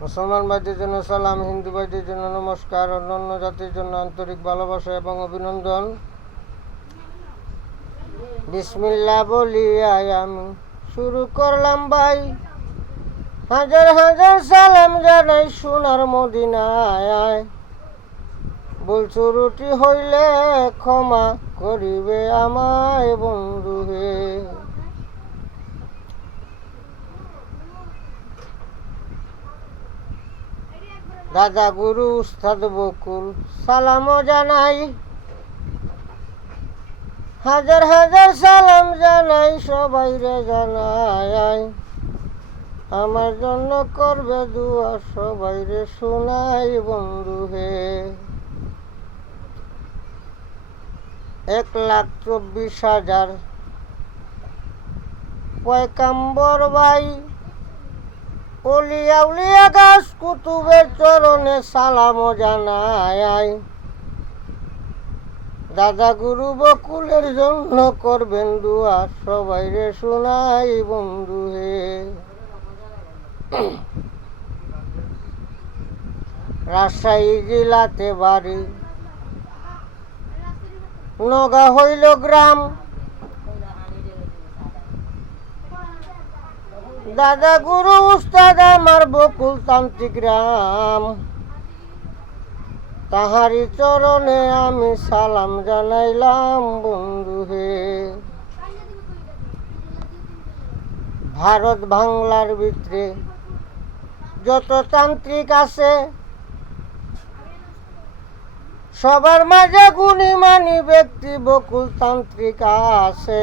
মুসলমান ভাইদের জন্য সালাম, হিন্দু ভাইদের জন্য নমস্কার, অন্যান্য জাতির জন্য আন্তরিক ভালোবাসা এবং অভিনন্দন। বিসমিল্লাহ বলিয়াই আমি শুরু করলাম ভাই, হাজার হাজার সালাম জানাই সোনার মদিনায়। ভুল ত্রুটি হইলে ক্ষমা করিবে আমায় বন্ধু হে। দাদা গুরু উস্তাদ বকুল সালামও জানাই, হাজার হাজার সালাম জানাই সবাইরে জানাই। আমার জন্য করবে দুয়া সবাইরে শোনাই বন্ধু হে। 1,24,000 পয়গাম্বর ভাই, অলিয়া উলিয়া গাছ কুতুবের চরণে সালামও জানাই। দাদা গুরু বকুলের জন্য করবেন দুয়া সবাইরে শোনাই বন্ধু হে। রাজশাহী জেলাতে বাড়ি, নগা হইল গ্রাম। দাদা গুরু উস্তাদ আমার বকুল তান্ত্রিক রাম, তাহারি চরণে আমি সালাম জানাইলাম বন্ধু হে। ভারত বাংলার ভিতরে যত তান্ত্রিক আছে, সবার মাঝে গুণী মানি ব্যক্তি বকুল তান্ত্রিক আছে।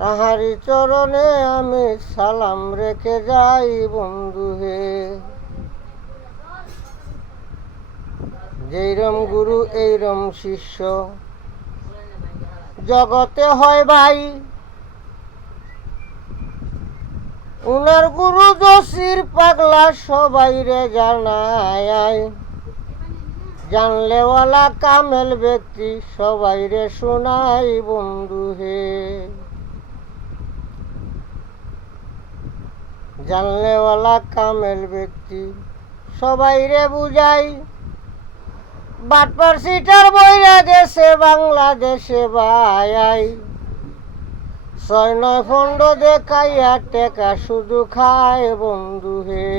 তাহারি চরণে আমি সালাম রেখে যাই বন্ধু হে। যেইরম গুরু এইরম শিষ্য জগতে হয় ভাই। উনার গুরু জসির পাগলা সবাইরে জানাই, জানলেওয়ালা কামেল ব্যক্তি সবাইরে শোনাই বন্ধু হে। জানলেওয়ালা কামেল ব্যক্তি সবাইরে বুঝাই। বাটপার সিটার বইরা গেছে বাংলাদেশে ভাই, 6-9 ফন্ড দেখাইয়া টেকা শুধু খায় বন্ধু হে।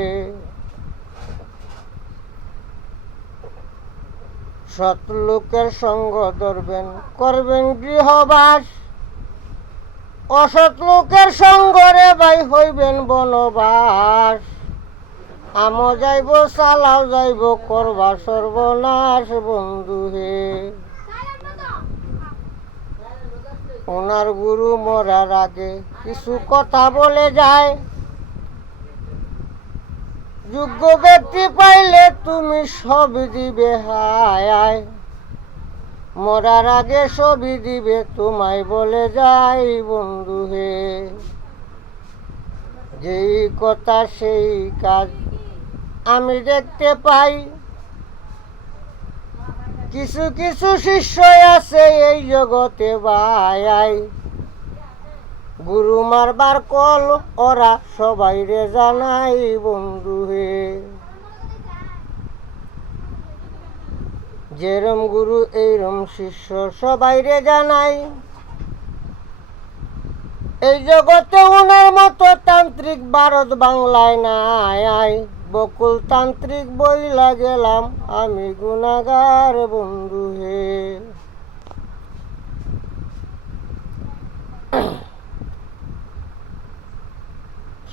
সৎ লোকের সঙ্গ ধরবেন, করবেন গৃহবাস। অসৎ লোকের সঙ্গরে ভাই হইবেন বনবাস। আমও যাইব চালাও যাইব করবা সর্বনাশ বন্ধু হে। ওনার গুরু মরার আগে কিছু কথা বলে যায়, যোগ্য ব্যক্তি পাইলে তুমি সব দিবে হায়। মরার আগে সবই দিবে তোমায় বলে যাই বন্ধু হে। যেই কথা সেই কাজ আমি দেখতে পাই। কিছু কিছু শিষ্য আছে এই জগতে ভাই, গুরু মারবার কল ওরা সবাইরে জানাই বন্ধু হে। যেরম গুরু এইরম শিষ্য সবাইরে জানাই। এই জগতে উনার মতো তান্ত্রিক ভারত বাংলায় নাই। বকুল তান্ত্রিক বইলা গেলাম আমি গুনাহগার বন্ধু হে।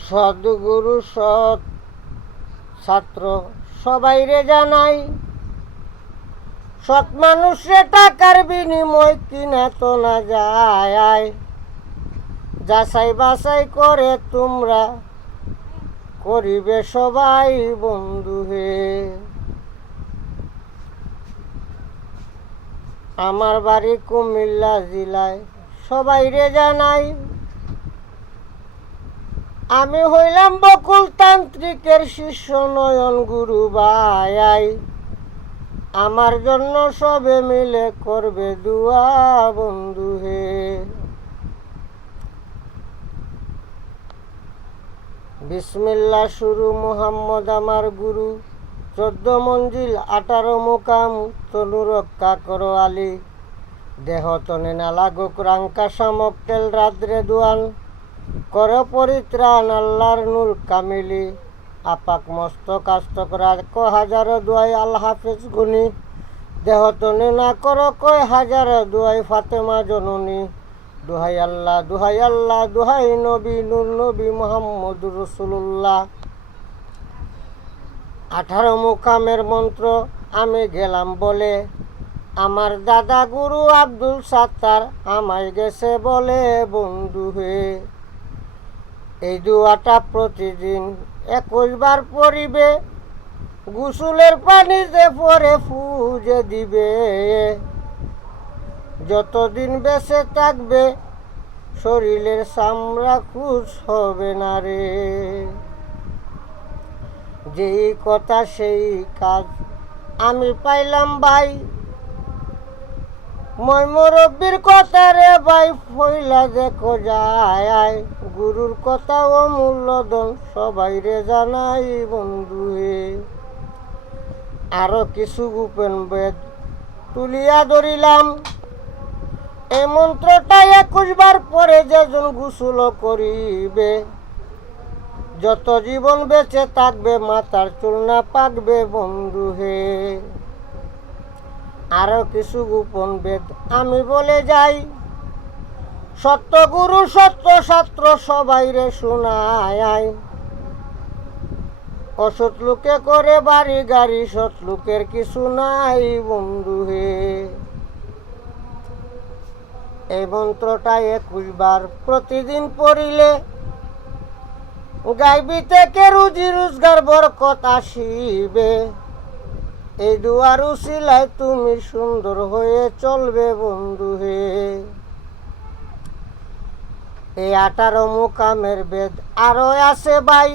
সদ্গুরু সৎ ছাত্র সবাইরে জানাই। সৎ মানুষে টাকার বিনিময় কিনা তো না যায়। যাচাই বাছাই করে তোমরা করিবে সবাই বন্ধু হে। আমার বাড়ি কুমিল্লা জেলায় সবাইরে জানাই। আমি হইলাম বকুল তান্ত্রিকের শিষ্য নয়ন গুরু ভাই। আমার জন্য সবে মিলে করবে দুয়া বন্ধু হে। বিসমিল্লাহ শুরু মুহাম্মদ আমার গুরু, 14 মঞ্জিল 18 মুকাম, তনু রক্ষা করো আলী। দেহ তনে না লাগুক রাঙ্কা শামক তেল রাত্রে দুয়ান, কর পরিত্রাণ আল্লাহর নূর কামিলি। আপাক মস্তক আস্তক রাখ হাজার দুয়াই আল হাফেজ গুনি, দেহ তনে না কর কয় হাজার দুয়াই ফাতেমা জননী। দুহাই আল্লাহ দুহাই আল্লাহ দুহাই নবী নূর নবী মুহাম্মদুর রাসূলুল্লাহ। 18 মুকামের মন্ত্র আমি গেলাম বলে, আমার দাদা গুরু আব্দুল সাত্তার আমায় গেছে বলে বন্ধু হে। এই দুয়াটা প্রতিদিন 21 বার পড়িবে, গোসলের পানিতে পরে ফুজে দিবে। যতদিন বেঁচে থাকবে শরীরের চামড়া খুশ হবে না রে। যেই কথা সেই কাজ আমি পাইলাম ভাই, মই মুরব্বির কথা রে ভাই ফইলা দেখো যায়। গুরুর কথা অমূল্য ধন সবাই রে জানাই বন্ধু হে। আরো কিছু গোপন বেদ তুলিয়া ধরিলাম, এই মন্ত্রটা 21 বার পরে যেজন গোসল করিবে, যত জীবন বেঁচে থাকবে মাথার চুল না পাকবে বন্ধু হে। আরো কিছু গোপন বেদ আমি বলে যাই, সত্য গুরু সত্য ছাত্র সবাই রে শোনায়। অসৎ লোকে করে বাড়ি গাড়ি, সৎ লোকের কিছু নাই বন্ধু হে। এই মন্ত্রটা 21 বার প্রতিদিন পড়িলে, গাইবি থেকে রুজি রোজগার বরকত আসিবে। এই দুয়ার উসিলায় তুমি সুন্দর হয়ে চলবে বন্ধু হে। এই 18 মুকামের বেদ আরো আছে ভাই,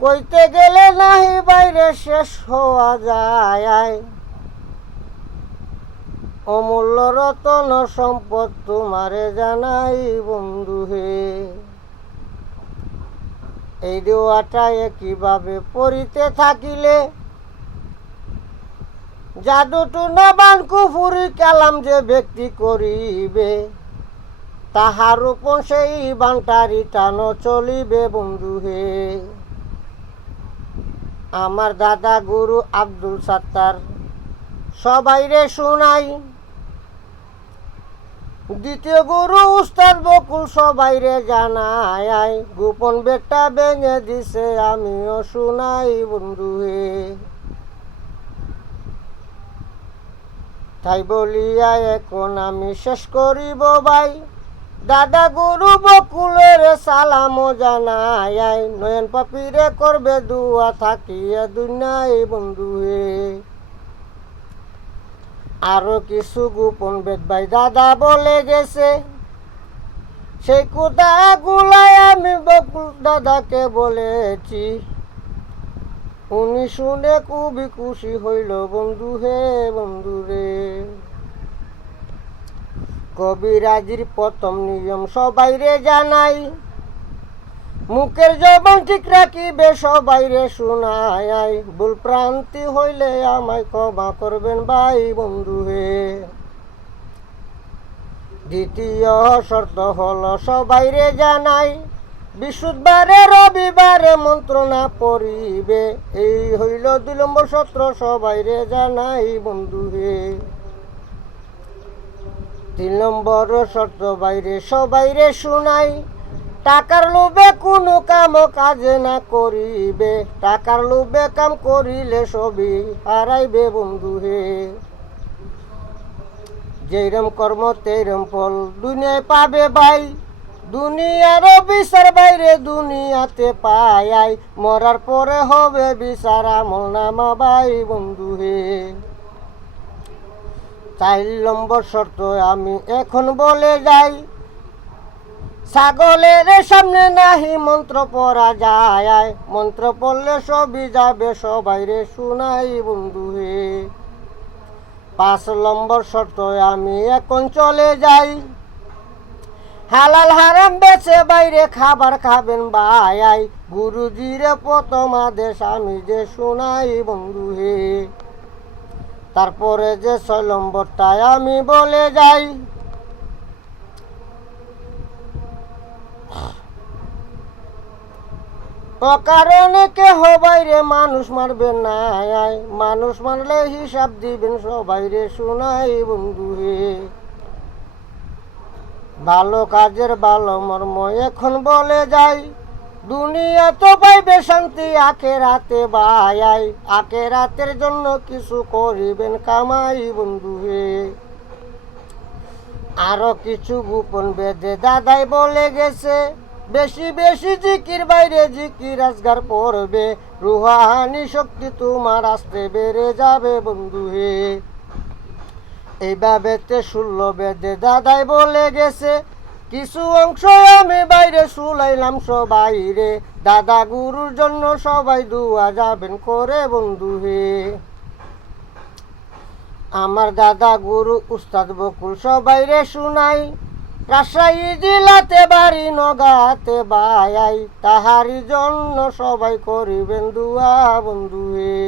কইতে গেলে নাহি বাইরে শেষ হওয়া যায়। অমূল্য রতন সম্পদ তোমারে জানাই বন্ধু হে। এই দোয়াটা কিভাবে পড়িতে থাকিলে, জাদু টুনা বান কুফুরি কালাম যে ব্যক্তি করিবে, তাহার উপর সেই বানটারি টানো চলিবে বন্ধু হে। আমার দাদা গুরু আব্দুল সাত্তার সবাই রে শোনাই, দ্বিতীয় গুরু উস্তাদ বকুল সবাই রে জানাই। গোপন বেটা ভেঙে দিছে আমিও শোনাই বন্ধু হে। তাই বলিয়া এখন আমি শেষ করিব ভাই, দাদা গুরু বকুলের সালাম জানাই। নয়ন পাপিরে করবে দুয়া থাকিয়া দুনিয়ায় বন্ধু হে। আরো কিছু গোপন বেদ ভাই দাদা বলে গেছে, সেই কথা গুলাই আমি বকুল দাদাকে বলেছি। উনি শুনে খুবই খুশি হইল বন্ধু হে বন্ধু রে। কবিরাজির প্রথম নিয়ম সবাই রে জানাই, মুখের জবান ঠিক রাখিবে সবাই রে শোনাই। ভুল প্রান্তি হইলে আমায় ক্ষমা করবেন ভাই বন্ধু হে। দ্বিতীয় শর্ত হলো সবাই রে জানাই, বৃহস্পতিবারে রবিবারে মন্ত্র না পড়িবে। এই হইল 2 নম্বর সূত্র সবাই রে জানাই বন্ধু হে। 3 নম্বর শর্ত বাইরে সবাই রে শোনাই, টাকার লোভে কোনো কাম কাজে না করিবে। টাকার লোভে কাম করিলে সবই হারাইবে বন্ধু হে। যেরম কর্ম তেরম ফল দুনিয়ায় পাবে ভাই, দুনিয়ার বিচার বাইরে দুনিয়াতে পাই। মরার পরে হবে বিচার আমল নামা ভাই বন্ধু হে। 4 নম্বর শর্ত আমি এখন বলে যাই, ছাগলের সামনে নাহি মন্ত্র পড়া যায়। মন্ত্র পড়লে সবই যাবে সবাই রে শোনাই বন্ধু হে। 5 নম্বর শর্ত আমি এখন চলে যাই, হালাল হারাম বেছে বাইরে খাবার খাবেন ভাই, গুরুজির প্রথম আদেশ আমি যে শোনাই বন্ধু হে। তারপরে যে 6 নম্বরটায় আমি বলে যাই, অকারণে কেহ বাইরে মানুষ মারবেন না, মানুষ মারলে হিসাব দিবেন সবাই রে শোনাই বন্ধু হে। ভালো কাজের ভালো মর্ম এখন বলে যাই, দুনিয়া তো পাইবে শান্তি আখেরাতে ভাই, আখেরাতের জন্য কিছু করিবেন কামাই বন্ধু হে। আরো কিছু গোপন বেদে দাদাই বলে গেছে, বেশি বেশি জিকির বাইরে জিকির আজগার পড়বে, রুহানি শক্তি তোমার আসতে বেড়ে যাবে বন্ধু হে। এইভাবে 16 বেদে দাদাই বলে গেছে, কিছু অংশ আমি বাইরে শুলাইলাম সবাই রে, দাদা গুরুর জন্য সবাই দুয়া যাবেন করে বন্ধু হে। আমার দাদা গুরু উস্তাদ বকুল সবাই রে শুনাই, রাজশাহী জেলাতে বাড়ি নগাতে ভাই, তাহারি জন্য সবাই করিবেন দুয়া বন্ধু হে।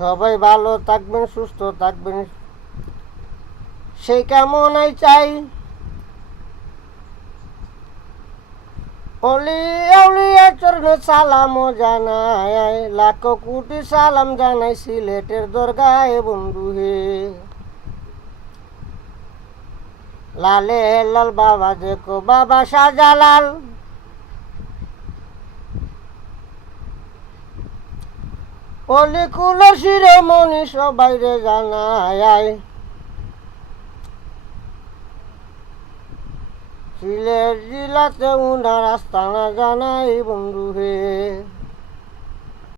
সবাই ভালো থাকবেন, সুস্থ থাকবেন, সেই কামনাই চাই। অলিয়া চরণে সালাম জানাই, লাখ কোটি সালাম জানাই সিলেটের দরগায় বন্ধু হে। লালে লাল বাবা দেখো বাবা শাহজালাল, অলিকুল শিরোমণি সবাই রে জানাই, সিলেট জেলাতে উনার আস্তানা জানাই বন্ধু হে।